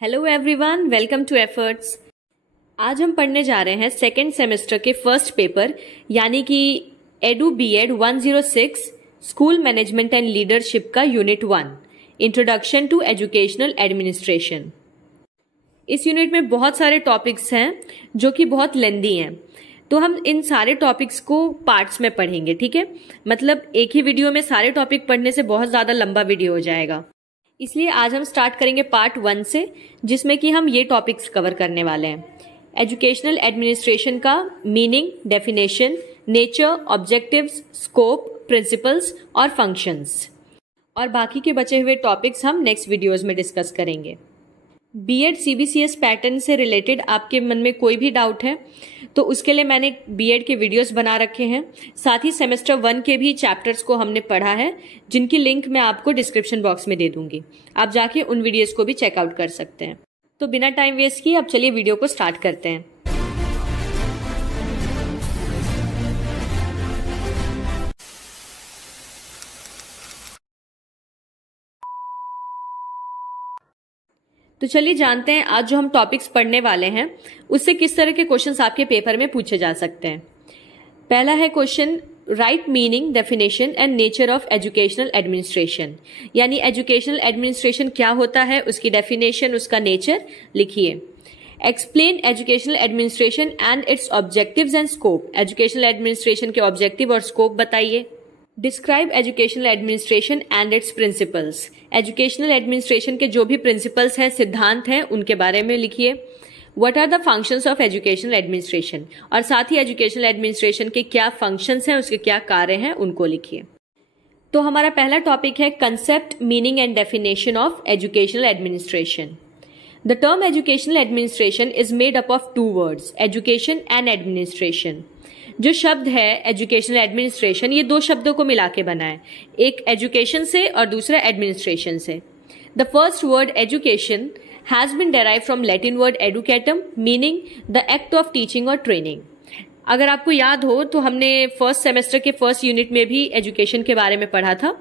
Hello everyone, welcome to efforts. आज हम पढ़ने जा रहे हैं सेकेंड सेमेस्टर के फर्स्ट पेपर यानी कि edu BEd 106 school management and leadership का unit 1 introduction to educational administration. इस यूनिट में बहुत सारे टॉपिक्स हैं जो कि बहुत लेंदी हैं, तो हम इन सारे टॉपिक्स को पार्ट्स में पढ़ेंगे। ठीक है, मतलब एक ही वीडियो में सारे टॉपिक पढ़ने से बहुत ज्यादा लंबा वीडियो हो जाएगा, इसलिए आज हम स्टार्ट करेंगे पार्ट 1 से, जिसमें कि हम ये टॉपिक्स कवर करने वाले हैं। एजुकेशनल एडमिनिस्ट्रेशन का meaning, definition, nature, objectives, scope, principles और फंक्शंस, और बाकी के बचे हुए टॉपिक्स हम नेक्स्ट वीडियोस में डिस्कस करेंगे। बीएड सीबीसीएस पैटर्न से रिलेटेड आपके मन में कोई भी डाउट है तो उसके लिए मैंने बीएड के वीडियोस बना रखे हैं। साथ ही सेमेस्टर 1 के भी चैप्टर्स को हमने पढ़ा है, जिनकी लिंक मैं आपको डिस्क्रिप्शन बॉक्स में दे दूंगी। आप जाके उन वीडियोस को भी चेकआउट कर सकते हैं। तो बिना टाइम वेस्ट किए अब चलिए वीडियो को स्टार्ट करते हैं। तो चलिए जानते हैं आज जो हम टॉपिक्स पढ़ने वाले हैं उससे किस तरह के क्वेश्चंस आपके पेपर में पूछे जा सकते हैं। पहला है question, right meaning, definition and nature of educational administration, यानी एजुकेशनल एडमिनिस्ट्रेशन क्या होता है, उसकी डेफिनेशन, उसका नेचर लिखिए। Explain educational administration and it's objectives and scope, educational administration के ऑब्जेक्टिव और स्कोप बताइए। Describe educational administration and it's principles, educational administration के जो भी प्रिंसिपल्स हैं, सिद्धांत हैं, उनके बारे में लिखिए। What are the functions of educational administration, और साथ ही एजुकेशनल एडमिनिस्ट्रेशन के क्या फंक्शंस हैं, उसके क्या कार्य हैं, उनको लिखिए। तो हमारा पहला टॉपिक है concept, meaning and definition of educational administration. The term educational administration is made up of 2 words, education and administration. जो शब्द है एजुकेशनल एडमिनिस्ट्रेशन, ये 2 शब्दों को मिला के बना है, एक एजुकेशन से और दूसरा एडमिनिस्ट्रेशन से। The first word education has been derive from Latin word educatum meaning the act of teaching और ट्रेनिंग। अगर आपको याद हो तो हमने फर्स्ट सेमेस्टर के फर्स्ट यूनिट में भी एजुकेशन के बारे में पढ़ा था।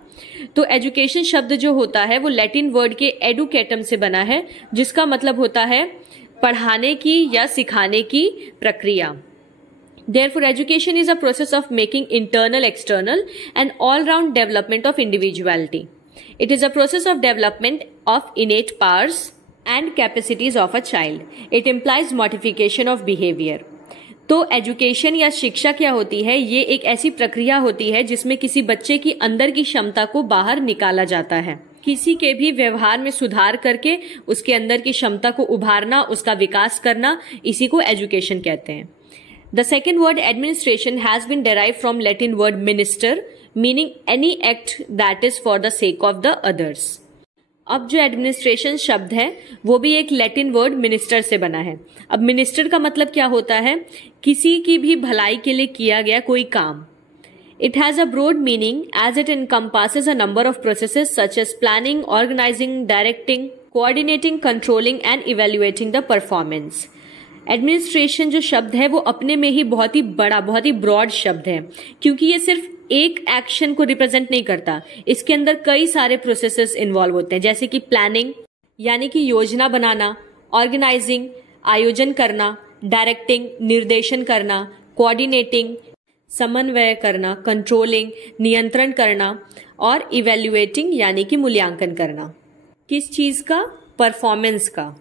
तो एजुकेशन शब्द जो होता है वो लैटिन वर्ड के एडुकेटम से बना है, जिसका मतलब होता है पढ़ाने की या सिखाने की प्रक्रिया। Therefore, education is a process of making internal, external and all-round development of individuality. It is a process of development of innate powers and capacities of a child. It implies modification of behavior. तो education या शिक्षा क्या होती है, ये एक ऐसी प्रक्रिया होती है जिसमें किसी बच्चे की अंदर की क्षमता को बाहर निकाला जाता है। किसी के भी व्यवहार में सुधार करके उसके अंदर की क्षमता को उभारना, उसका विकास करना, इसी को एजुकेशन कहते हैं। The second word administration has been derived from Latin word minister, meaning any act that is for the sake of the others. अब जो एडमिनिस्ट्रेशन शब्द है वो भी एक लैटिन वर्ड मिनिस्टर से बना है। अब मिनिस्टर का मतलब क्या होता है, किसी की भी भलाई के लिए किया गया कोई काम। It has a broad meaning as it encompasses a number of processes such as planning, organizing, directing, coordinating, controlling and evaluating the performance. Administration जो शब्द है वो अपने में ही बहुत ही बड़ा, बहुत ही ब्रॉड शब्द है, क्योंकि ये सिर्फ एक एक्शन को रिप्रेजेंट नहीं करता। इसके अंदर कई सारे प्रोसेसेस इन्वॉल्व होते हैं, जैसे कि प्लानिंग यानी कि योजना बनाना, ऑर्गेनाइजिंग आयोजन करना, डायरेक्टिंग निर्देशन करना, कोऑर्डिनेटिंग समन्वय करना, कंट्रोलिंग नियंत्रण करना, और इवेल्युएटिंग यानी कि मूल्यांकन करना। किस चीज का? परफॉर्मेंस का।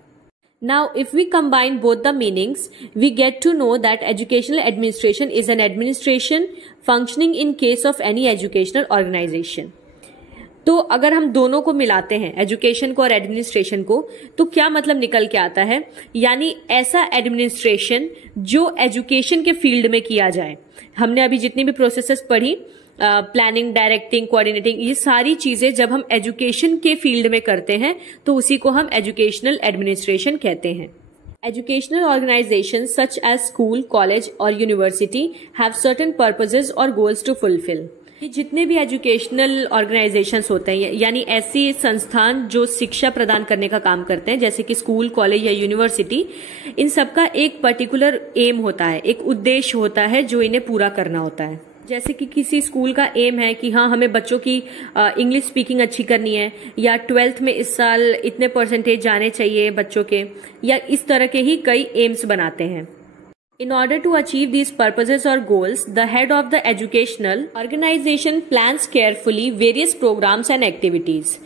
Now, if we combine both the meanings, we get to know that educational administration is an administration functioning in case of any educational organization. तो अगर हम दोनों को मिलाते हैं, एजुकेशन को और एडमिनिस्ट्रेशन को, तो क्या मतलब निकल के आता है, यानी ऐसा एडमिनिस्ट्रेशन जो एजुकेशन के फील्ड में किया जाए। हमने अभी जितनी भी प्रोसेसेस पढ़ी, प्लानिंग, डायरेक्टिंग, कोऑर्डिनेटिंग, ये सारी चीजें जब हम एजुकेशन के फील्ड में करते हैं तो उसी को हम एजुकेशनल एडमिनिस्ट्रेशन कहते हैं। Educational organization such as school, college और यूनिवर्सिटी हैव सर्टेन पर्पसेस और गोल्स टू फुलफिल। जितने भी एजुकेशनल ऑर्गेनाइजेशंस होते हैं, यानी ऐसी संस्थान जो शिक्षा प्रदान करने का काम करते हैं, जैसे कि स्कूल, कॉलेज या यूनिवर्सिटी, इन सबका एक पर्टिकुलर एम होता है, एक उद्देश्य होता है जो इन्हें पूरा करना होता है। जैसे कि किसी स्कूल का एम है कि हाँ हमें बच्चों की इंग्लिश स्पीकिंग अच्छी करनी है, या 12th में इस साल इतने परसेंटेज जाने चाहिए बच्चों के, या इस तरह के ही कई एम्स बनाते हैं। In order to achieve these purposes or goals, the head of the educational organization plans carefully various programs and activities.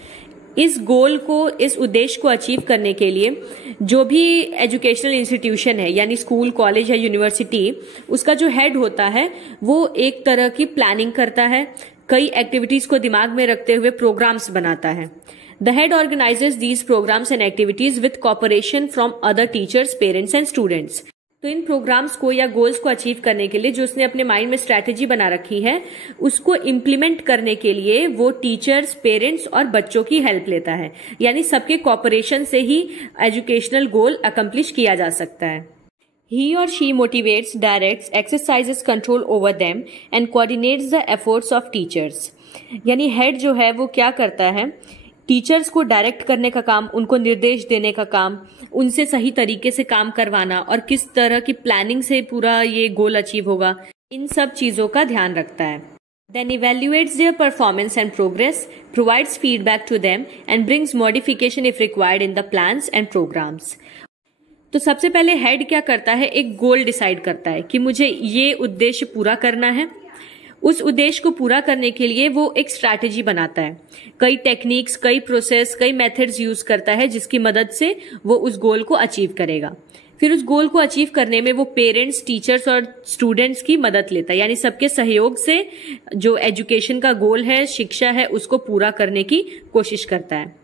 इस गोल को, इस उद्देश्य को अचीव करने के लिए जो भी एजुकेशनल इंस्टीट्यूशन है, यानी स्कूल, कॉलेज या यूनिवर्सिटी, उसका जो हेड होता है वो एक तरह की प्लानिंग करता है, कई एक्टिविटीज को दिमाग में रखते हुए प्रोग्राम्स बनाता है। The head organizes these programs and activities with cooperation from other teachers, parents and students. तो इन प्रोग्राम्स को या गोल्स को अचीव करने के लिए जो उसने अपने माइंड में स्ट्रैटेजी बना रखी है, उसको इम्प्लीमेंट करने के लिए वो टीचर्स, पेरेंट्स और बच्चों की हेल्प लेता है, यानी सबके कोऑपरेशन से ही एजुकेशनल गोल अकम्प्लिश किया जा सकता है। He or she motivates, directs, exercises control over them and coordinates the efforts of teachers. यानी हेड जो है वो क्या करता है, टीचर्स को डायरेक्ट करने का काम, उनको निर्देश देने का काम, उनसे सही तरीके से काम करवाना और किस तरह की प्लानिंग से पूरा ये गोल अचीव होगा, इन सब चीजों का ध्यान रखता है। Then evaluates their performance and progress, provides feedback to them and brings modification if required in the plans and programs. तो सबसे पहले हेड क्या करता है, एक गोल डिसाइड करता है कि मुझे ये उद्देश्य पूरा करना है। उस उद्देश्य को पूरा करने के लिए वो एक स्ट्रैटेजी बनाता है, कई टेक्निक्स, कई प्रोसेस, कई मेथड्स यूज करता है जिसकी मदद से वो उस गोल को अचीव करेगा। फिर उस गोल को अचीव करने में वो पेरेंट्स, टीचर्स और स्टूडेंट्स की मदद लेता है, यानी सबके सहयोग से जो एजुकेशन का गोल है, शिक्षा है, उसको पूरा करने की कोशिश करता है।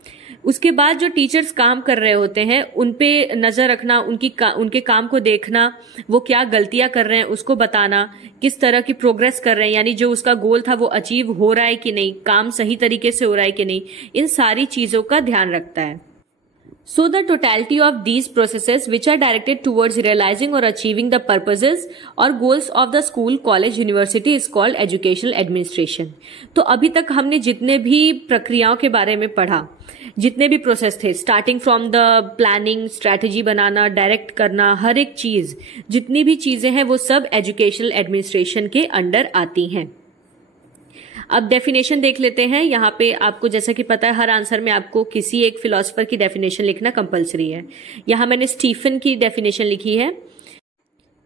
उसके बाद जो टीचर्स काम कर रहे होते हैं उन पे नजर रखना, उनके काम को देखना, वो क्या गलतियां कर रहे हैं उसको बताना, किस तरह की प्रोग्रेस कर रहे हैं, यानी जो उसका गोल था वो अचीव हो रहा है कि नहीं, काम सही तरीके से हो रहा है कि नहीं, इन सारी चीजों का ध्यान रखता है। So the totality of these processes which are directed towards realizing or achieving the purposes or goals of the school, college, university is called educational administration. तो अभी तक हमने जितने भी प्रक्रियाओं के बारे में पढ़ा, जितने भी प्रोसेस थे, starting from the planning, strategy banana, direct करना, हर एक चीज, जितनी भी चीजें हैं वो सब एजुकेशनल एडमिनिस्ट्रेशन के अंडर आती हैं। अब डेफिनेशन देख लेते हैं। यहाँ पे आपको जैसा कि पता है हर आंसर में आपको किसी एक फिलोसोफर की डेफिनेशन लिखना कंपलसरी है। यहाँ मैंने स्टीफन की डेफिनेशन लिखी है।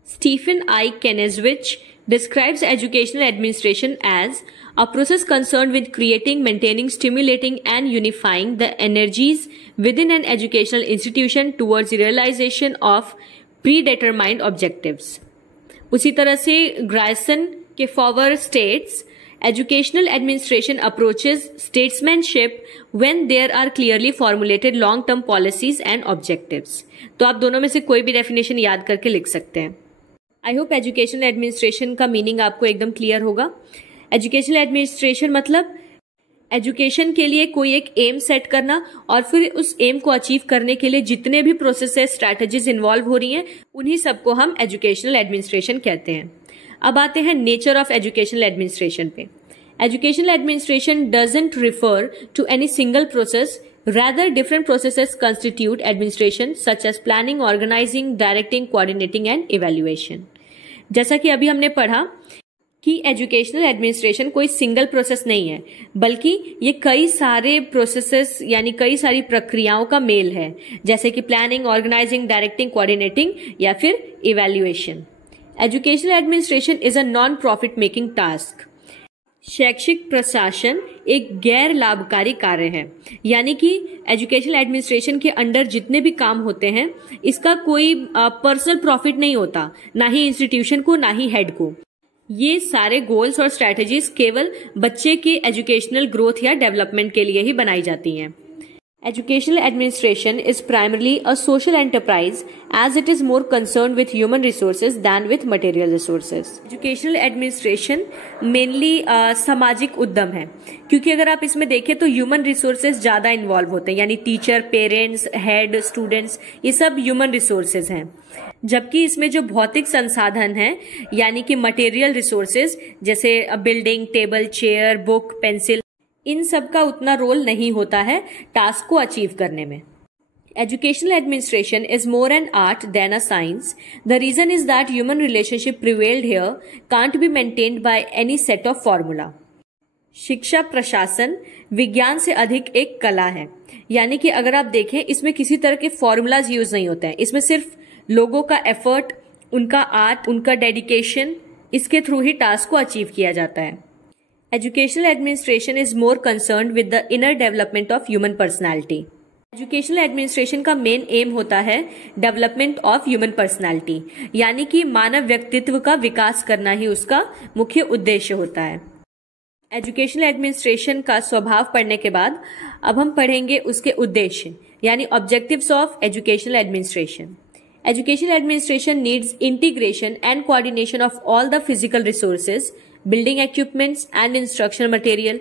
Stephen I केनेज़विच describes educational administration as a process concerned with creating, maintaining, stimulating and unifying the energies within an educational institution towards the realization of predetermined objectives. उसी तरह से ग्रायसन के फॉवर states educational administration approaches statesmanship when there are clearly formulated long-term policies and objectives. तो आप दोनों में से कोई भी डेफिनेशन याद करके लिख सकते हैं। आई होप एजुकेशनल एडमिनिस्ट्रेशन का मीनिंग आपको एकदम क्लियर होगा। एजुकेशनल एडमिनिस्ट्रेशन मतलब एजुकेशन के लिए कोई एक एम सेट करना और फिर उस एम को अचीव करने के लिए जितने भी प्रोसेस, स्ट्रैटेजीज इन्वॉल्व हो रही हैं, उन्हीं सबको हम एजुकेशनल एडमिनिस्ट्रेशन कहते हैं। अब आते हैं नेचर ऑफ एजुकेशनल एडमिनिस्ट्रेशन पे। Educational administration doesn't refer to any single process, rather different processes constitute administration such as planning, organizing, directing, coordinating and evaluation. जैसा कि अभी हमने पढ़ा कि एजुकेशनल एडमिनिस्ट्रेशन कोई सिंगल प्रोसेस नहीं है, बल्कि ये कई सारे प्रोसेसेस यानी कई सारी प्रक्रियाओं का मेल है, जैसे कि प्लानिंग, ऑर्गेनाइजिंग, डायरेक्टिंग, कोऑर्डिनेटिंग या फिर evaluation. Educational administration is a non profit making task. शैक्षिक प्रशासन एक गैर लाभकारी कार्य है, यानी कि एजुकेशनल एडमिनिस्ट्रेशन के अंडर जितने भी काम होते हैं इसका कोई पर्सनल प्रॉफिट नहीं होता, ना ही इंस्टीट्यूशन को, ना ही हेड को। ये सारे गोल्स और स्ट्रैटेजीज केवल बच्चे के एजुकेशनल ग्रोथ या डेवलपमेंट के लिए ही बनाई जाती हैं। Educational administration is primarily a social enterprise as it is more concerned with human resources than with material resources. Educational administration mainly सामाजिक उद्यम है, क्योंकि अगर आप इसमें देखें तो ह्यूमन रिसोर्सेज ज्यादा इन्वॉल्व होते हैं, यानी टीचर, पेरेंट्स, हेड, स्टूडेंट्स, ये सब ह्यूमन रिसोर्सेज हैं। जबकि इसमें जो भौतिक संसाधन हैं यानी कि मटेरियल रिसोर्सेज जैसे building, table, chair, book, pencil, इन सब का उतना रोल नहीं होता है टास्क को अचीव करने में। Educational administration is more an art than a science. The reason is that human relationship prevailed here can't be maintained by any set of formula. शिक्षा प्रशासन विज्ञान से अधिक एक कला है, यानी कि अगर आप देखें इसमें किसी तरह के फॉर्मूलाज यूज नहीं होते हैं, इसमें सिर्फ लोगों का एफर्ट, उनका आर्ट, उनका डेडिकेशन, इसके थ्रू ही टास्क को अचीव किया जाता है. Educational administration is more concerned with the inner development of human personality. Educational administration का मेन एम होता है डेवलपमेंट ऑफ ह्यूमन पर्सनैलिटी, यानी कि मानव व्यक्तित्व का विकास करना ही उसका मुख्य उद्देश्य होता है. एजुकेशनल एडमिनिस्ट्रेशन का स्वभाव पढ़ने के बाद अब हम पढ़ेंगे उसके उद्देश्य, यानी objectives of educational administration. Educational administration needs integration and coordination of all the physical resources, building equipments and instructional material,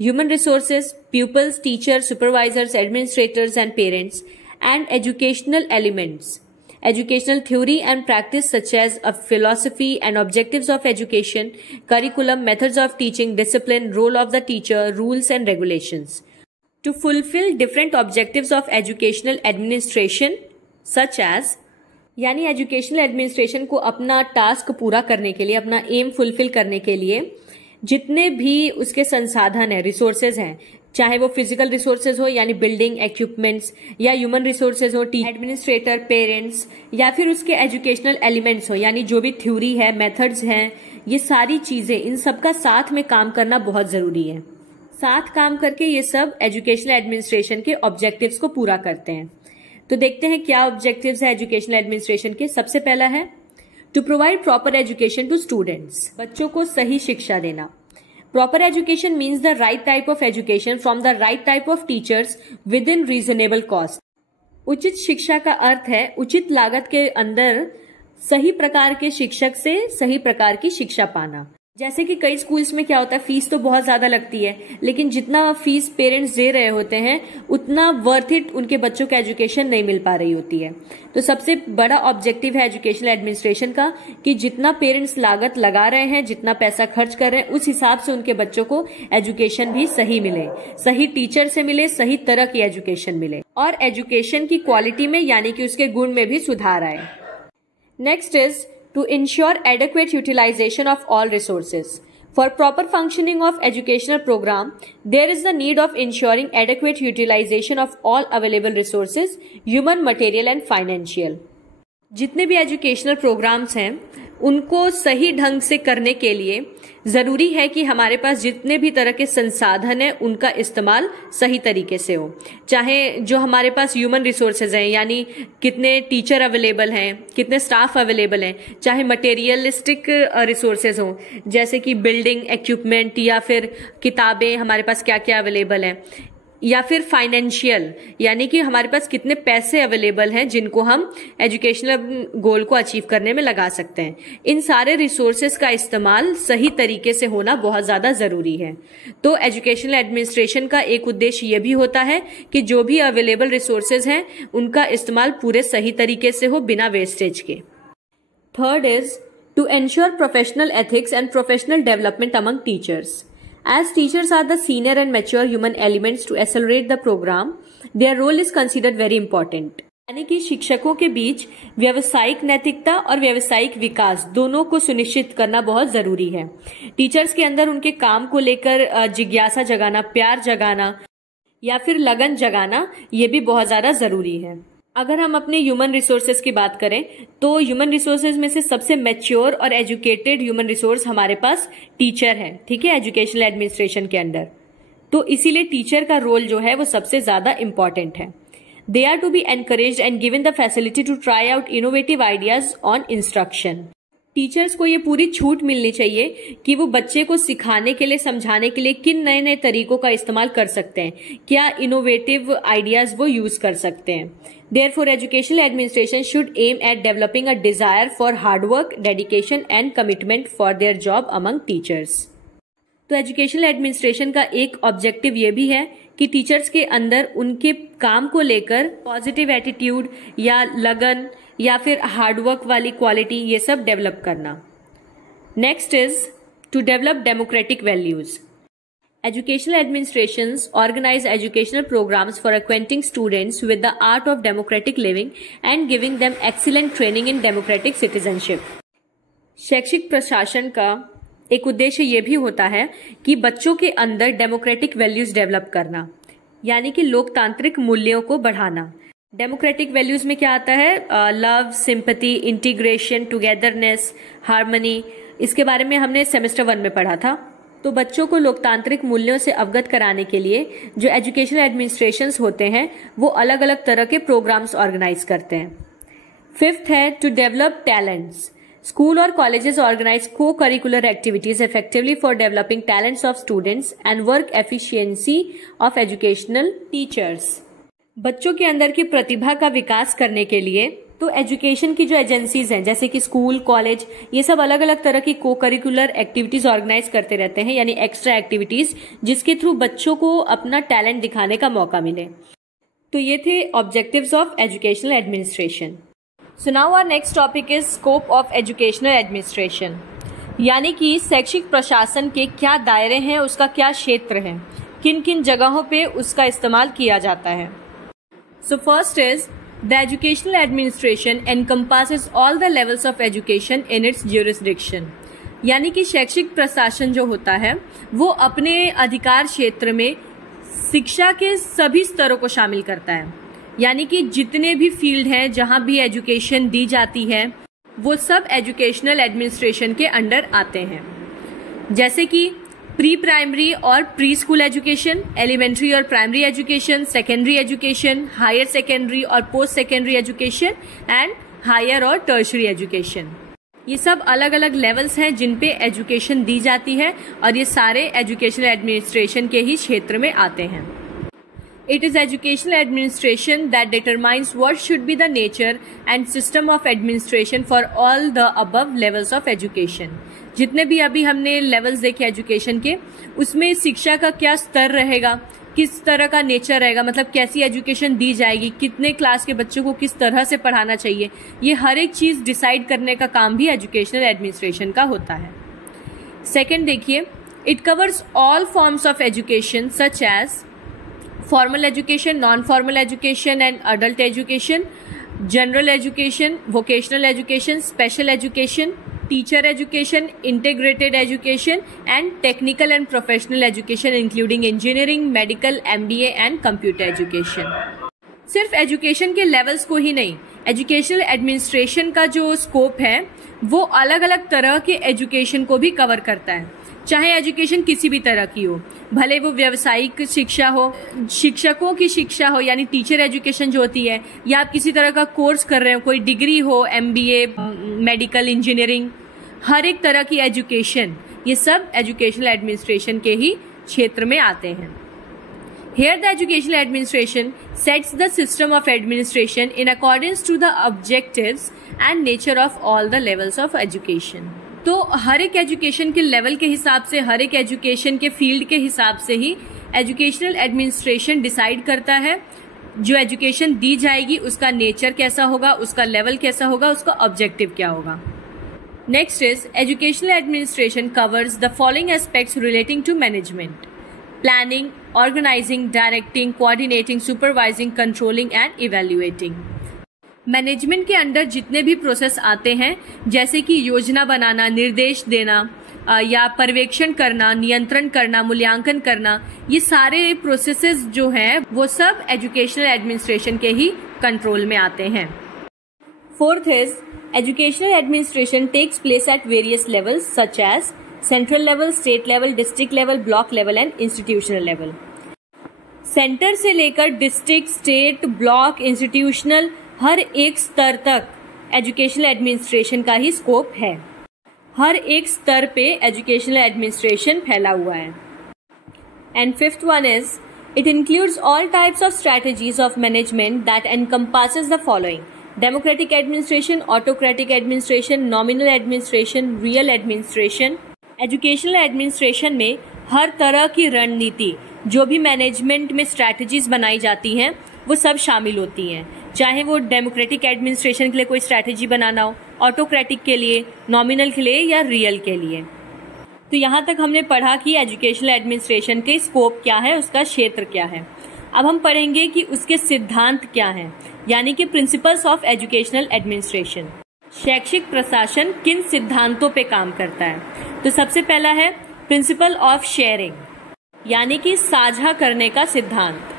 human resources, pupils, teachers, supervisors, administrators and parents, and educational elements, educational theory and practice such as a philosophy and objectives of education, curriculum, methods of teaching, discipline, role of the teacher, rules and regulations. To fulfill different objectives of educational administration such as, यानी educational administration को अपना task पूरा करने के लिए, अपना M fulfil करने के लिए जितने भी उसके संसाधन है, रिसोर्सेज हैं, चाहे वो फिजिकल रिसोर्सेज हो यानी बिल्डिंग इक्विपमेंट्स, या ह्यूमन रिसोर्सेज हो, एडमिनिस्ट्रेटर, पेरेंट्स, या फिर उसके एजुकेशनल एलिमेंट्स हो यानी जो भी थ्योरी है, मेथड्स हैं, ये सारी चीजें, इन सबका साथ में काम करना बहुत जरूरी है. साथ काम करके ये सब एजुकेशनल एडमिनिस्ट्रेशन के ऑब्जेक्टिव्स को पूरा करते हैं. तो देखते हैं क्या ऑब्जेक्टिव्स है एजुकेशनल एडमिनिस्ट्रेशन के. सबसे पहला है to provide proper education to students, बच्चों को सही शिक्षा देना. Proper education means the right type of education from the right type of teachers within reasonable cost. उचित शिक्षा का अर्थ है उचित लागत के अंदर सही प्रकार के शिक्षक से सही प्रकार की शिक्षा पाना. जैसे कि कई स्कूल्स में क्या होता है, फीस तो बहुत ज्यादा लगती है, लेकिन जितना फीस पेरेंट्स दे रहे होते हैं उतना वर्थ इट उनके बच्चों को एजुकेशन नहीं मिल पा रही होती है. तो सबसे बड़ा ऑब्जेक्टिव है एजुकेशनल एडमिनिस्ट्रेशन का कि जितना पेरेंट्स लागत लगा रहे हैं, जितना पैसा खर्च कर रहे हैं, उस हिसाब से उनके बच्चों को एजुकेशन भी सही मिले, सही टीचर से मिले, सही तरह की एजुकेशन मिले, और एजुकेशन की क्वालिटी में यानी कि उसके गुण में भी सुधार आए. Next is to ensure adequate utilization of all resources. For proper functioning of educational program, there is the need of ensuring adequate utilization of all available resources, human, material and financial. जितने भी educational programmes हैं उनको सही ढंग से करने के लिए जरूरी है कि हमारे पास जितने भी तरह के संसाधन हैं उनका इस्तेमाल सही तरीके से हो. चाहे जो हमारे पास ह्यूमन रिसोर्सेज हैं यानी कितने टीचर अवेलेबल हैं, कितने स्टाफ अवेलेबल हैं, चाहे मटेरियलिस्टिक रिसोर्सेज हों जैसे कि बिल्डिंग इक्विपमेंट या फिर किताबें हमारे पास क्या क्या अवेलेबल हैं, या फिर फाइनेंशियल यानी कि हमारे पास कितने पैसे अवेलेबल हैं जिनको हम एजुकेशनल गोल को अचीव करने में लगा सकते हैं. इन सारे रिसोर्सेज का इस्तेमाल सही तरीके से होना बहुत ज्यादा जरूरी है. तो एजुकेशनल एडमिनिस्ट्रेशन का एक उद्देश्य यह भी होता है कि जो भी अवेलेबल रिसोर्सेज हैं उनका इस्तेमाल पूरे सही तरीके से हो, बिना वेस्टेज के. Third is to ensure professional ethics and professional development among teachers. As teachers are the senior and mature human elements to accelerate the program, their role is considered very important. यानी कि शिक्षकों के बीच व्यावसायिक नैतिकता और व्यावसायिक विकास दोनों को सुनिश्चित करना बहुत जरूरी है. टीचर्स के अंदर उनके काम को लेकर जिज्ञासा जगाना, प्यार जगाना या फिर लगन जगाना, ये भी बहुत ज्यादा जरूरी है. अगर हम अपने ह्यूमन रिसोर्सेज की बात करें तो ह्यूमन रिसोर्सेज में से सबसे मैच्योर और एजुकेटेड ह्यूमन रिसोर्स हमारे पास टीचर है. ठीक है, एजुकेशनल एडमिनिस्ट्रेशन के अंदर. तो इसीलिए टीचर का रोल जो है वो सबसे ज्यादा इंपॉर्टेंट है. They are to be encouraged and given the facility to try out innovative ideas on instruction. Teachers को ये पूरी छूट मिलनी चाहिए कि वो बच्चे को सिखाने के लिए, समझाने के लिए किन नए नए तरीकों का इस्तेमाल कर सकते हैं, क्या इनोवेटिव आइडियाज वो यूज कर सकते हैं. Therefore, educational administration should aim at developing a desire for hard work, dedication and commitment for their job among teachers. तो एजुकेशनल एडमिनिस्ट्रेशन का एक ऑब्जेक्टिव ये भी है कि टीचर्स के अंदर उनके काम को लेकर पॉजिटिव एटीट्यूड या लगन या फिर हार्डवर्क वाली क्वालिटी ये सब डेवलप करना. Next is to develop democratic values. Educational administrations organize educational programs for acquainting students with the art of democratic living and giving them excellent training in democratic citizenship. शैक्षिक प्रशासन का एक उद्देश्य ये भी होता है कि बच्चों के अंदर डेमोक्रेटिक वैल्यूज डेवलप करना, यानी कि लोकतांत्रिक मूल्यों को बढ़ाना। डेमोक्रेटिक वैल्यूज में क्या आता है? Love, sympathy, integration, togetherness, harmony. इसके बारे में हमने सेमेस्टर 1 में पढ़ा था। तो बच्चों को लोकतांत्रिक मूल्यों से अवगत कराने के लिए जो एजुकेशनल एडमिनिस्ट्रेशंस होते हैं वो अलग अलग तरह के प्रोग्राम्स ऑर्गेनाइज करते हैं। 5th है टू डेवलप टैलेंट्स। स्कूल और कॉलेजेस ऑर्गेनाइज को curricular activities effectively for developing talents of students and work efficiency of educational teachers. बच्चों के अंदर की प्रतिभा का विकास करने के लिए तो एजुकेशन की जो एजेंसीज हैं जैसे कि स्कूल, कॉलेज, ये सब अलग अलग तरह की को करिकुलर एक्टिविटीज ऑर्गेनाइज करते रहते हैं, यानी एक्स्ट्रा एक्टिविटीज जिसके थ्रू बच्चों को अपना टैलेंट दिखाने का मौका मिले। तो ये थे objectives of educational administration. So now our next topic is scope of educational administration, यानी कि शैक्षिक प्रशासन के क्या दायरे हैं, उसका क्या क्षेत्र है, किन किन जगहों पे उसका इस्तेमाल किया जाता है। So first is The educational administration encompasses all the levels of education in its jurisdiction. यानी कि शैक्षिक प्रशासन जो होता है वो अपने अधिकार क्षेत्र में शिक्षा के सभी स्तरों को शामिल करता है, यानी कि जितने भी फील्ड हैं जहां भी एजुकेशन दी जाती है वो सब एजुकेशनल एडमिनिस्ट्रेशन के अंडर आते हैं। जैसे कि प्री प्राइमरी और प्री स्कूल एजुकेशन, एलिमेंट्री और primary education, secondary education, higher secondary और post secondary education and higher और टर्शरी एजुकेशन। ये सब अलग अलग लेवल्स हैं जिन पे एजुकेशन दी जाती है और ये सारे एजुकेशनल एडमिनिस्ट्रेशन के ही क्षेत्र में आते हैं। It is educational administration that determines what should be the nature and system of administration for all the above levels of education. जितने भी अभी हमने लेवल्स देखे एजुकेशन के, उसमें शिक्षा का क्या स्तर रहेगा, किस तरह का नेचर रहेगा, मतलब कैसी एजुकेशन दी जाएगी, कितने क्लास के बच्चों को किस तरह से पढ़ाना चाहिए, ये हर एक चीज डिसाइड करने का काम भी एजुकेशनल एडमिनिस्ट्रेशन का होता है। सेकेंड देखिए, it covers all forms of education such as formal education, non-formal education and adult education, general education, vocational education, special education, teacher education, integrated education and technical and professional education including engineering, medical, MBA and computer education. सिर्फ education के levels को ही नहीं, educational administration का जो scope है वो अलग अलग तरह के एजुकेशन को भी कवर करता है, चाहे एजुकेशन किसी भी तरह की हो, भले वो व्यावसायिक शिक्षा हो, शिक्षकों की शिक्षा हो यानी टीचर एजुकेशन जो होती है, या आप किसी तरह का कोर्स कर रहे हो, कोई डिग्री हो, MBA, मेडिकल, इंजीनियरिंग, हर एक तरह की एजुकेशन, ये सब एजुकेशनल एडमिनिस्ट्रेशन के ही क्षेत्र में आते हैं। Here the educational administration sets the system of administration in accordance to the objectives and nature of all the levels of education. तो हर एक एजुकेशन के लेवल के हिसाब से, हर एक एजुकेशन के फील्ड के हिसाब से ही एजुकेशनल एडमिनिस्ट्रेशन डिसाइड करता है जो एजुकेशन दी जाएगी उसका नेचर कैसा होगा, उसका लेवल कैसा होगा, उसका ऑब्जेक्टिव क्या होगा। Next is educational administration covers the following aspects relating to management: planning, organizing, directing, coordinating, supervising, controlling and evaluating. Management के अंडर जितने भी प्रोसेस आते हैं जैसे कि योजना बनाना, निर्देश देना या पर्यवेक्षण करना, नियंत्रण करना, मूल्यांकन करना, ये सारे प्रोसेसेस जो हैं वो सब एजुकेशनल एडमिनिस्ट्रेशन के ही कंट्रोल में आते हैं। Fourth is educational administration takes place at various levels such as central level, state level, district level, block level and institutional level. Centre से लेकर डिस्ट्रिक्ट, स्टेट, ब्लॉक, इंस्टीट्यूशनल, हर एक स्तर तक एजुकेशनल एडमिनिस्ट्रेशन का ही स्कोप है। हर एक स्तर पे एजुकेशनल एडमिनिस्ट्रेशन फैला हुआ है। And fifth one is it includes all types of strategies of management that encompasses the following: democratic administration, autocratic administration, nominal administration, real administration. Educational administration में हर तरह की रणनीति, जो भी मैनेजमेंट में स्ट्रैटेजीज बनाई जाती हैं वो सब शामिल होती हैं, चाहे वो डेमोक्रेटिक एडमिनिस्ट्रेशन के लिए कोई स्ट्रैटेजी बनाना हो, ऑटोक्रेटिक के लिए, नॉमिनल के लिए या रियल के लिए। तो यहाँ तक हमने पढ़ा कि एजुकेशनल एडमिनिस्ट्रेशन के स्कोप क्या है, उसका क्षेत्र क्या है। अब हम पढ़ेंगे कि उसके सिद्धांत क्या हैं, यानी कि प्रिंसिपल्स ऑफ एजुकेशनल एडमिनिस्ट्रेशन। शैक्षिक प्रशासन किन सिद्धांतों पे काम करता है? तो सबसे पहला है प्रिंसिपल ऑफ शेयरिंग, यानी कि साझा करने का सिद्धांत।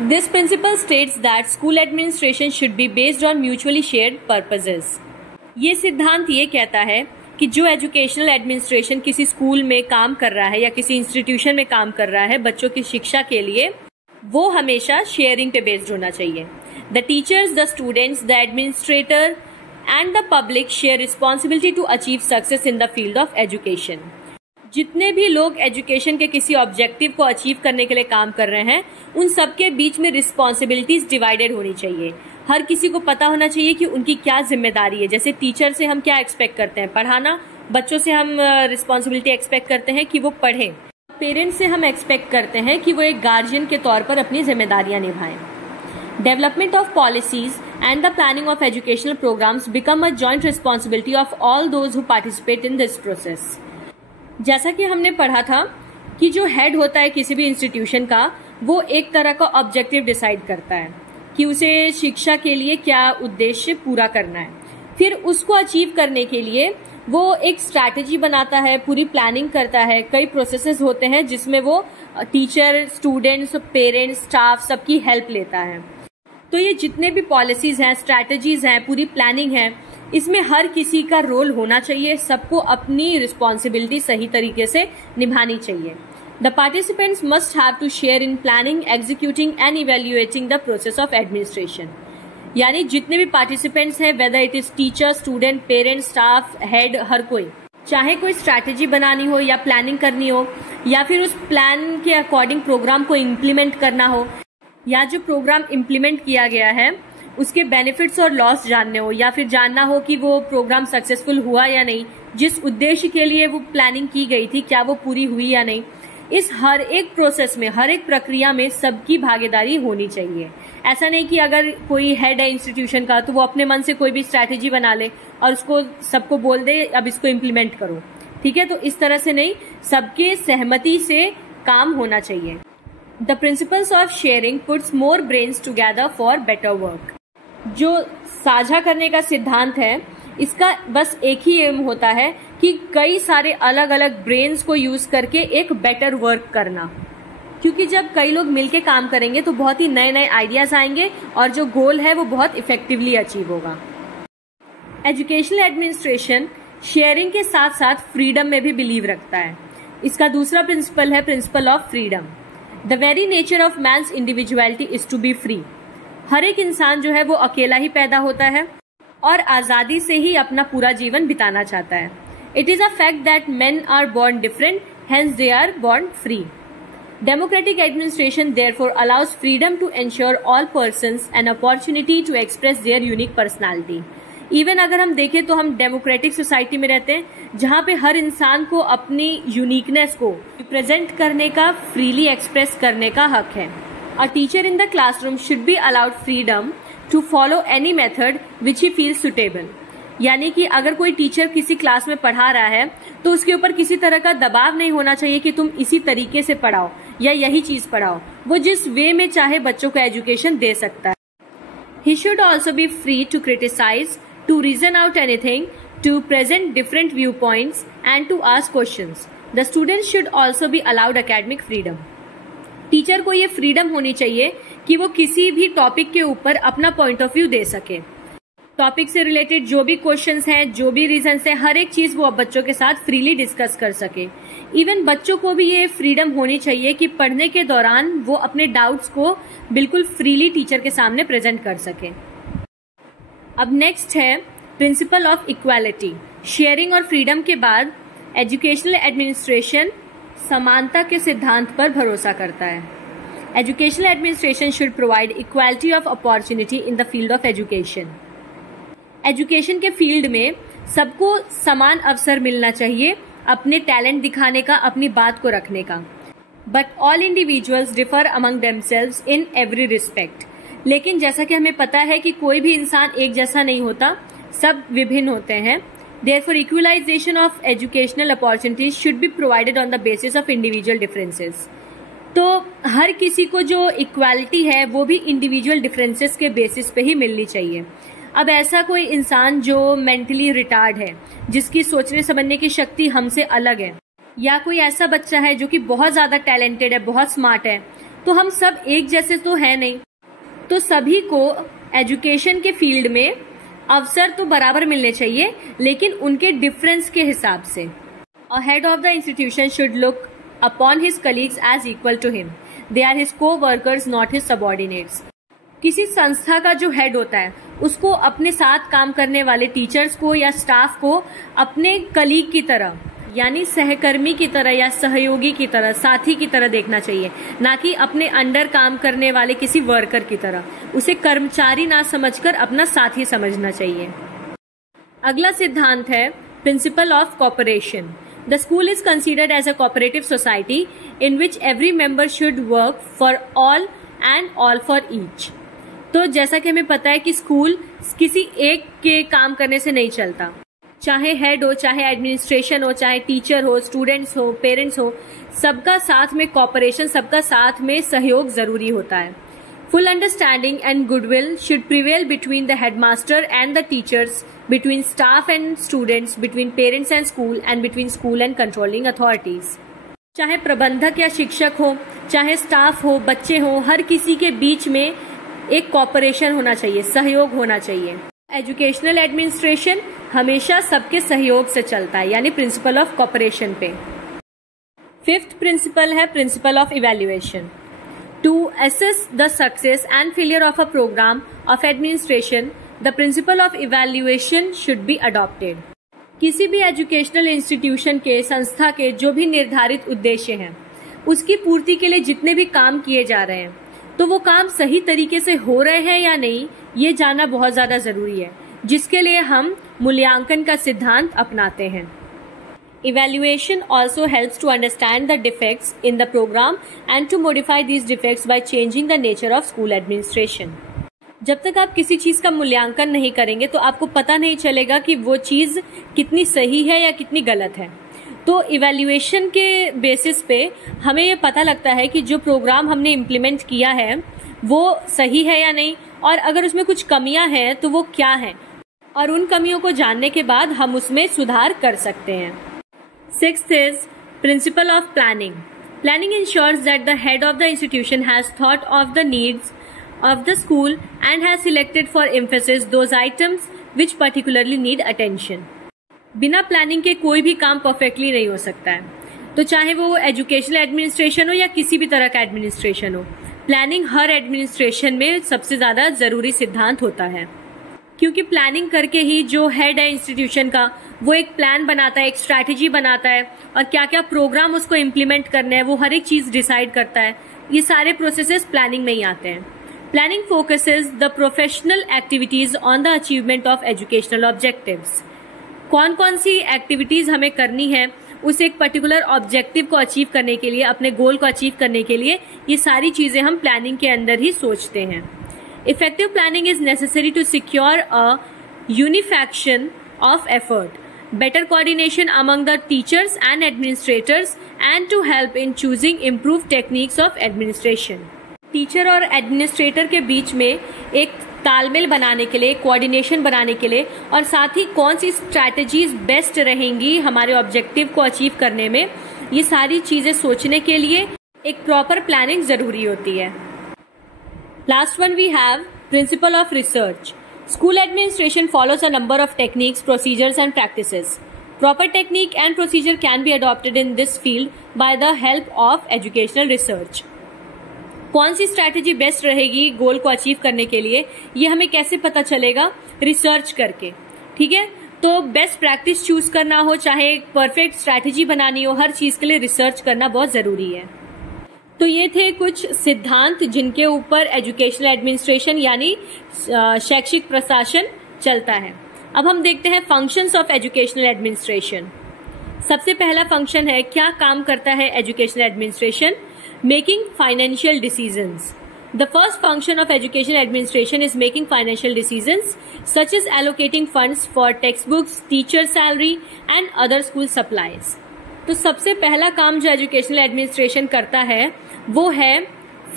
This principle states that school administration should be based on mutually shared purposes. ये सिद्धांत ये कहता है कि जो एजुकेशनल एडमिनिस्ट्रेशन किसी स्कूल में काम कर रहा है या किसी इंस्टीट्यूशन में काम कर रहा है बच्चों की शिक्षा के लिए, वो हमेशा शेयरिंग पे बेस्ड होना चाहिए। The teachers, the students, the administrator and the public share responsibility to achieve success in the field of education. जितने भी लोग एजुकेशन के किसी ऑब्जेक्टिव को अचीव करने के लिए काम कर रहे हैं, उन सबके बीच में रिस्पॉन्सिबिलिटीज डिवाइडेड होनी चाहिए। हर किसी को पता होना चाहिए कि उनकी क्या जिम्मेदारी है। जैसे टीचर से हम क्या एक्सपेक्ट करते हैं? पढ़ाना। बच्चों से हम रिस्पॉन्सिबिलिटी एक्सपेक्ट करते हैं कि वो पढ़ें। पेरेंट्स से हम एक्सपेक्ट करते हैं कि वो एक गार्जियन के तौर पर अपनी जिम्मेदारियां निभाएं। Development of policies and the planning of educational programmes become a joint responsibility of all those who participate in this process. जैसा कि हमने पढ़ा था कि जो हेड होता है किसी भी इंस्टीट्यूशन का, वो एक तरह का ऑब्जेक्टिव डिसाइड करता है कि उसे शिक्षा के लिए क्या उद्देश्य पूरा करना है। फिर उसको अचीव करने के लिए वो एक स्ट्रैटेजी बनाता है, पूरी प्लानिंग करता है। कई प्रोसेसेस होते हैं जिसमें वो टीचर, स्टूडेंट्स, पेरेंट्स, स्टाफ सबकी हेल्प लेता है। तो ये जितने भी पॉलिसीज हैं, स्ट्रैटेजीज हैं, पूरी प्लानिंग है, इसमें हर किसी का रोल होना चाहिए। सबको अपनी रिस्पॉन्सिबिलिटी सही तरीके से निभानी चाहिए। The participants must have to share in planning, executing and evaluating the process of administration. यानी जितने भी पार्टिसिपेंट्स हैं, whether it is teacher, student, parents, staff, head, हर कोई, चाहे कोई स्ट्रैटेजी बनानी हो या प्लानिंग करनी हो, या फिर उस प्लान के अकॉर्डिंग प्रोग्राम को इम्प्लीमेंट करना हो, या जो प्रोग्राम इम्प्लीमेंट किया गया है उसके बेनिफिट्स और लॉस जानने हो, या फिर जानना हो कि वो प्रोग्राम सक्सेसफुल हुआ या नहीं, जिस उद्देश्य के लिए वो प्लानिंग की गई थी क्या वो पूरी हुई या नहीं। इस हर एक प्रोसेस में, हर एक प्रक्रिया में सबकी भागीदारी होनी चाहिए। ऐसा नहीं कि अगर कोई हेड है इंस्टीट्यूशन का तो वो अपने मन से कोई भी स्ट्रैटेजी बना ले और उसको सबको बोल दे अब इसको इम्प्लीमेंट करो, ठीक है। तो इस तरह से नहीं, सबके सहमति से काम होना चाहिए। The principles of sharing puts more brains together for better work. जो साझा करने का सिद्धांत है, इसका बस एक ही एम होता है कि कई सारे अलग अलग ब्रेन्स को यूज करके एक बेटर वर्क करना। क्योंकि जब कई लोग मिलके काम करेंगे तो बहुत ही नए नए आइडियाज आएंगे और जो गोल है वो बहुत इफेक्टिवली अचीव होगा। एजुकेशनल एडमिनिस्ट्रेशन शेयरिंग के साथ साथ फ्रीडम में भी बिलीव रखता है। इसका दूसरा प्रिंसिपल है principle of freedom. The very nature of man's individuality is to be free. हर एक इंसान जो है वो अकेला ही पैदा होता है और आजादी से ही अपना पूरा जीवन बिताना चाहता है। It is a fact that men are born different, hence they are born free. Democratic administration therefore allows freedom to ensure all persons an opportunity to express their unique personality. Even अगर हम देखें तो हम democratic society में रहते हैं जहाँ पे हर इंसान को अपनी यूनिकनेस को रिप्रेजेंट करने का, फ्रीली एक्सप्रेस करने का हक है। A teacher in the classroom should be allowed freedom to follow any method which he feels suitable. यानी कि अगर कोई टीचर किसी क्लास में पढ़ा रहा है तो उसके ऊपर किसी तरह का दबाव नहीं होना चाहिए कि तुम इसी तरीके से पढ़ाओ या यही चीज पढ़ाओ। वो जिस वे में चाहे बच्चों को एजुकेशन दे सकता है। He should also be free to criticize, to reason out anything, to present different viewpoints and to ask questions. The students should also be allowed academic freedom. Teacher को ये फ्रीडम होनी चाहिए कि वो किसी भी टॉपिक के ऊपर अपना पॉइंट ऑफ व्यू दे सके। टॉपिक से रिलेटेड जो भी क्वेश्चंस हैं, जो भी रीजंस हैं, हर एक चीज वो बच्चों के साथ फ्रीली डिस्कस कर सके। इवन बच्चों को भी ये फ्रीडम होनी चाहिए कि पढ़ने के दौरान वो अपने डाउट्स को बिल्कुल फ्रीली टीचर के सामने प्रेजेंट कर सके। अब नेक्स्ट है प्रिंसिपल ऑफ इक्वालिटी। शेयरिंग और फ्रीडम के बाद एजुकेशनल एडमिनिस्ट्रेशन समानता के सिद्धांत पर भरोसा करता है। Educational administration should provide equality of opportunity in the field of education. Education के फील्ड में सबको समान अवसर मिलना चाहिए अपने टैलेंट दिखाने का, अपनी बात को रखने का। But all individuals differ among themselves in every respect. लेकिन जैसा कि हमें पता है कि कोई भी इंसान एक जैसा नहीं होता, सब विभिन्न होते हैं। Therefore, equalization of educational opportunities should be provided on the basis of individual differences. तो हर किसी को जो इक्वालिटी है वो भी इंडिविजुअल डिफरेंसेस के बेसिस पे ही मिलनी चाहिए. अब ऐसा कोई इंसान जो मेंटली रिटार्ड है, जिसकी सोचने समझने की शक्ति हमसे अलग है, या कोई ऐसा बच्चा है जो कि बहुत ज्यादा टैलेंटेड है, बहुत स्मार्ट है, तो हम सब एक जैसे तो है नहीं. तो सभी को एजुकेशन के फील्ड में अवसर तो बराबर मिलने चाहिए, लेकिन उनके डिफरेंस के हिसाब से. A head of the institution should look upon his colleagues as equal to him. They are his co-workers, not his subordinates. किसी संस्था का जो हेड होता है उसको अपने साथ काम करने वाले टीचर्स को या स्टाफ को अपने कलीग की तरह, यानी सहकर्मी की तरह या सहयोगी की तरह, साथी की तरह देखना चाहिए, ना कि अपने अंडर काम करने वाले किसी वर्कर की तरह. उसे कर्मचारी ना समझकर अपना साथी समझना चाहिए. अगला सिद्धांत है principle of corporation. The school is considered as a cooperative society in which every member should work for all and all for each. तो जैसा कि हमें पता है कि स्कूल किसी एक के काम करने से नहीं चलता. चाहे हेड हो, चाहे एडमिनिस्ट्रेशन हो, चाहे टीचर हो, स्टूडेंट्स हो, पेरेंट्स हो, सबका साथ में कॉपरेशन, सबका साथ में सहयोग जरूरी होता है. Full understanding and goodwill should prevail between the headmaster and the teachers, between staff and students, between parents and school, and between school and controlling authorities. चाहे प्रबंधक या शिक्षक हो, चाहे स्टाफ हो, बच्चे हो, हर किसी के बीच में एक कॉपरेशन होना चाहिए, सहयोग होना चाहिए. एजुकेशनल एडमिनिस्ट्रेशन हमेशा सबके सहयोग से चलता है, यानी प्रिंसिपल ऑफ कॉपरेशन पे. फिफ्थ प्रिंसिपल है principle of evaluation. To assess the success and failure of a program of administration, the principle of evaluation should be adopted. किसी भी एजुकेशनल इंस्टीट्यूशन के, संस्था के जो भी निर्धारित उद्देश्य हैं, उसकी पूर्ति के लिए जितने भी काम किए जा रहे हैं, तो वो काम सही तरीके से हो रहे हैं या नहीं, ये जानना बहुत ज्यादा जरूरी है, जिसके लिए हम मूल्यांकन का सिद्धांत अपनाते हैं. Evaluation also helps to understand the defects in the program and to modify these defects by changing the nature of school administration. जब तक आप किसी चीज का मूल्यांकन नहीं करेंगे तो आपको पता नहीं चलेगा कि वो चीज कितनी सही है या कितनी गलत है. तो इवैल्यूएशन के बेसिस पे हमें ये पता लगता है कि जो प्रोग्राम हमने इम्प्लीमेंट किया है वो सही है या नहीं, और अगर उसमें कुछ कमियां हैं तो वो क्या हैं, और उन कमियों को जानने के बाद हम उसमें सुधार कर सकते हैं. Sixth is principle of planning. Planning ensures that the head of the institution has thought of the needs of the school and has selected for emphasis those items which particularly need attention. बिना planning के कोई भी काम perfectly नहीं हो सकता है. तो चाहे वो एजुकेशनल एडमिनिस्ट्रेशन हो या किसी भी तरह का एडमिनिस्ट्रेशन हो, प्लानिंग हर एडमिनिस्ट्रेशन में सबसे ज्यादा जरूरी सिद्धांत होता है. क्योंकि प्लानिंग करके ही जो हेड है इंस्टीट्यूशन का, वो एक प्लान बनाता है, एक स्ट्रैटेजी बनाता है, और क्या क्या प्रोग्राम उसको इम्प्लीमेंट करना है वो हर एक चीज डिसाइड करता है. ये सारे प्रोसेसेस प्लानिंग में ही आते हैं. Planning focuses the professional activities on the achievement of educational objectives. कौन कौन सी एक्टिविटीज हमें करनी है उस एक पर्टिकुलर ऑब्जेक्टिव को अचीव करने के लिए, अपने गोल को अचीव करने के लिए, ये सारी चीजें हम प्लानिंग के अंदर ही सोचते हैं. Effective planning is necessary to secure a unification of effort, better coordination among the teachers and administrators, and to help in choosing improved techniques of administration. Teacher और एडमिनिस्ट्रेटर के बीच में एक तालमेल बनाने के लिए, कोऑर्डिनेशन बनाने के लिए, और साथ ही कौन सी स्ट्रैटेजीज बेस्ट रहेंगी हमारे ऑब्जेक्टिव को अचीव करने में, ये सारी चीजें सोचने के लिए एक प्रॉपर प्लानिंग जरूरी होती है. Last one we have principle of research. School administration follows a number of techniques, procedures and practices. Proper technique and procedure can be adopted in this field by the help of educational research. कौन सी strategy best रहेगी गोल को achieve करने के लिए, ये हमें कैसे पता चलेगा? रिसर्च करके. ठीक है, तो बेस्ट प्रैक्टिस चूज करना हो, चाहे परफेक्ट स्ट्रैटेजी बनानी हो, हर चीज के लिए रिसर्च करना बहुत जरूरी है. तो ये थे कुछ सिद्धांत जिनके ऊपर एजुकेशनल एडमिनिस्ट्रेशन यानी शैक्षिक प्रशासन चलता है. अब हम देखते हैं फंक्शंस ऑफ एजुकेशनल एडमिनिस्ट्रेशन. सबसे पहला फंक्शन है, क्या काम करता है educational administration? Making financial decisions. The first function of education administration is making financial decisions such as allocating funds for textbooks, teacher salary and other school supplies. तो सबसे पहला काम जो एजुकेशनल एडमिनिस्ट्रेशन करता है वो है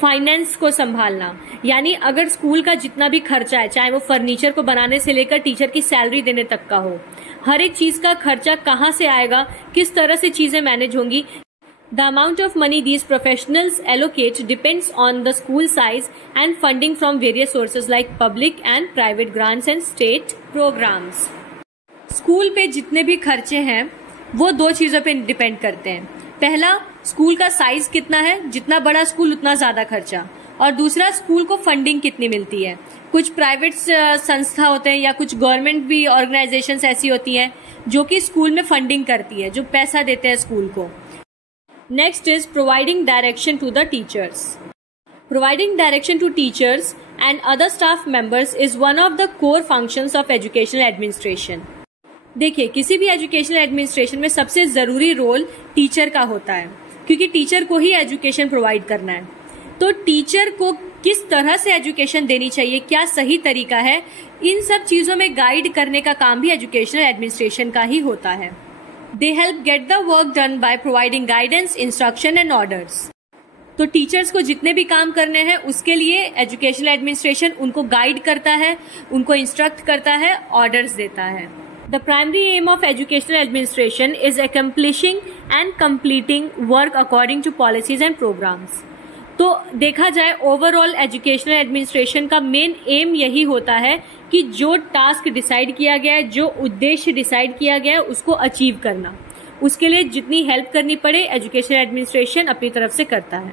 फाइनेंस को संभालना। यानी अगर स्कूल का जितना भी खर्चा है, चाहे वो फर्नीचर को बनाने से लेकर टीचर की सैलरी देने तक का हो, हर एक चीज का खर्चा कहाँ से आएगा, किस तरह से चीजें मैनेज होंगी, The amount of money these professionals allocate depends on the school size and funding from various sources like public and private grants and state programs. School पे जितने भी खर्चे हैं वो दो चीजों पे डिपेंड करते हैं। पहला, स्कूल का साइज कितना है, जितना बड़ा स्कूल उतना ज्यादा खर्चा, और दूसरा स्कूल को फंडिंग कितनी मिलती है। कुछ प्राइवेट संस्था होते हैं या कुछ गवर्नमेंट भी ऑर्गेनाइजेशंस ऐसी होती हैं जो कि स्कूल में फंडिंग करती है, जो पैसा देते हैं स्कूल को। Next is providing direction to the teachers. Providing direction to teachers and other staff members is one of the core functions of educational administration. देखिए, किसी भी एजुकेशनल एडमिनिस्ट्रेशन में सबसे जरूरी रोल टीचर का होता है, क्योंकि टीचर को ही एजुकेशन प्रोवाइड करना है। तो टीचर को किस तरह से एजुकेशन देनी चाहिए, क्या सही तरीका है, इन सब चीजों में गाइड करने का काम भी एजुकेशनल एडमिनिस्ट्रेशन का ही होता है। They help get the work done by providing guidance, instruction and orders. तो टीचर्स को जितने भी काम करने हैं उसके लिए एजुकेशनल एडमिनिस्ट्रेशन उनको गाइड करता है, उनको इंस्ट्रक्ट करता है, ऑर्डर्स देता है। The primary aim of educational administration is accomplishing and completing work according to policies and programs. तो देखा जाए ओवरऑल एजुकेशनल एडमिनिस्ट्रेशन का मेन एम यही होता है कि जो टास्क डिसाइड किया गया है, जो उद्देश्य डिसाइड किया गया है, उसको अचीव करना। उसके लिए जितनी हेल्प करनी पड़े एजुकेशनल एडमिनिस्ट्रेशन अपनी तरफ से करता है।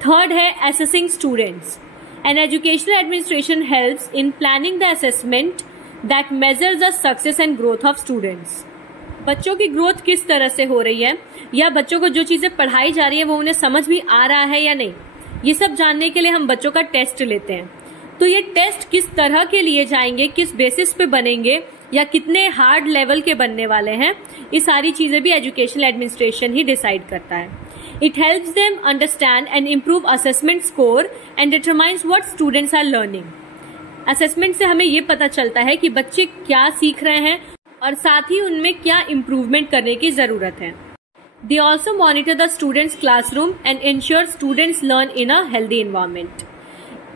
थर्ड है assessing students. An educational administration helps in planning the assessment that measures the success and growth of students. बच्चों की ग्रोथ किस तरह से हो रही है या बच्चों को जो चीजें पढ़ाई जा रही है वो उन्हें समझ भी आ रहा है या नहीं, ये सब जानने के लिए हम बच्चों का टेस्ट लेते हैं। तो ये टेस्ट किस तरह के लिए जाएंगे, किस बेसिस पे बनेंगे या कितने हार्ड लेवल के बनने वाले हैं, ये सारी चीजें भी एजुकेशनल एडमिनिस्ट्रेशन ही डिसाइड करता है। It helps them understand and improve assessment score and determines what students are learning. Assessment से हमें ये पता चलता है कि बच्चे क्या सीख रहे हैं और साथ ही उनमें क्या इम्प्रूवमेंट करने की जरूरत है। They also monitor the students' classroom and ensure students learn in a healthy environment.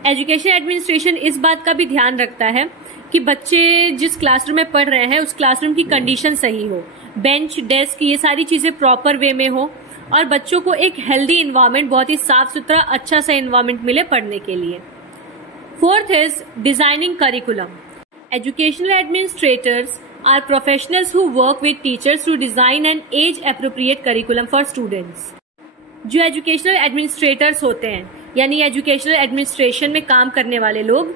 Education administration इस बात का भी ध्यान रखता है कि बच्चे जिस क्लासरूम में पढ़ रहे हैं उस क्लासरूम की कंडीशन सही हो, बेंच, डेस्क, ये सारी चीजें प्रॉपर वे में हो और बच्चों को एक हेल्दी एनवायरनमेंट, बहुत ही साफ सुथरा अच्छा सा एनवायरनमेंट मिले पढ़ने के लिए। Fourth is designing curriculum. Educational administrators are professionals who work with teachers to design an age-appropriate curriculum for students. जो एजुकेशनल एडमिनिस्ट्रेटर्स होते हैं यानी एजुकेशनल एडमिनिस्ट्रेशन में काम करने वाले लोग,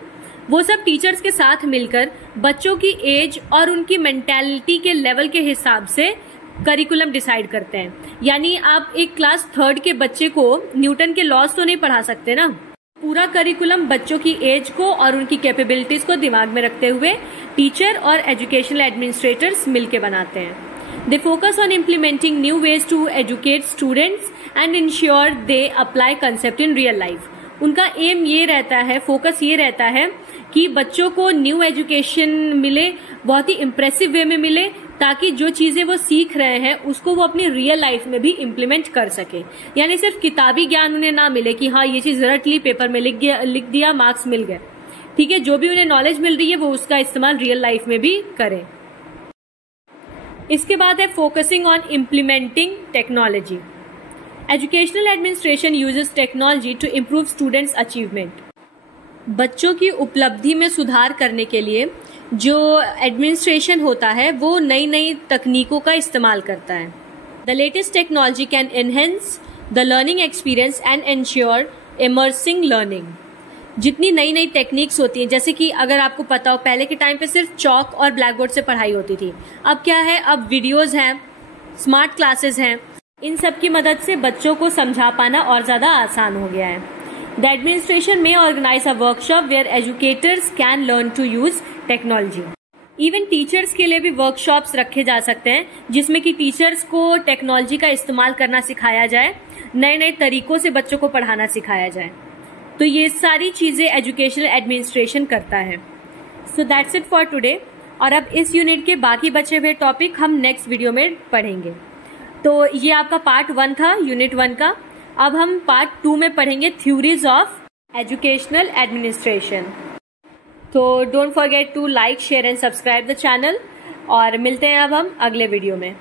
वो सब टीचर्स के साथ मिलकर बच्चों की एज और उनकी मेंटालिटी के लेवल के हिसाब से करिकुलम डिसाइड करते हैं। यानी आप एक क्लास 3rd के बच्चे को न्यूटन के लॉज तो नहीं पढ़ा सकते ना। पूरा करिकुलम बच्चों की एज को और उनकी कैपेबिलिटीज को दिमाग में रखते हुए टीचर और एजुकेशनल एडमिनिस्ट्रेटर्स मिलकर बनाते हैं। They focus on implementing new ways to educate students and ensure they apply concept in real life. उनका एम ये रहता है, फोकस ये रहता है कि बच्चों को न्यू एजुकेशन मिले, बहुत ही इम्प्रेसिव वे में मिले, ताकि जो चीजें वो सीख रहे हैं उसको वो अपनी रियल लाइफ में भी इम्प्लीमेंट कर सके। यानी सिर्फ किताबी ज्ञान उन्हें ना मिले कि हाँ ये चीज रट ली, पेपर में लिख दिया, मार्क्स मिल गए। ठीक है, जो भी उन्हें नॉलेज मिल रही है वो उसका इस्तेमाल रियल लाइफ में भी करें। इसके बाद है focusing on implementing technology. Educational administration uses technology to improve students achievement. बच्चों की उपलब्धि में सुधार करने के लिए जो एडमिनिस्ट्रेशन होता है वो नई नई तकनीकों का इस्तेमाल करता है। The latest technology can enhance the learning experience and ensure immersing learning. जितनी नई नई टेक्निक्स होती हैं, जैसे कि अगर आपको पता हो पहले के टाइम पे सिर्फ चौक और ब्लैक बोर्ड से पढ़ाई होती थी, अब क्या है, अब वीडियोज हैं, स्मार्ट क्लासेस हैं, इन सब की मदद से बच्चों को समझा पाना और ज्यादा आसान हो गया है। The administration may organize a workshop where educators can learn to use technology. Even teachers के लिए भी workshops रखे जा सकते हैं जिसमें कि टीचर्स को टेक्नोलॉजी का इस्तेमाल करना सिखाया जाए, नए नए तरीकों से बच्चों को पढ़ाना सिखाया जाए। तो ये सारी चीज़ें एजुकेशनल एडमिनिस्ट्रेशन करता है। So that's it for today. और अब इस यूनिट के बाकी बचे हुए टॉपिक हम नेक्स्ट वीडियो में पढ़ेंगे। तो ये आपका पार्ट 1 था यूनिट 1 का। अब हम पार्ट 2 में पढ़ेंगे थ्योरीज ऑफ एजुकेशनल एडमिनिस्ट्रेशन। तो don't forget to like, share and subscribe the channel और मिलते हैं अब हम अगले वीडियो में।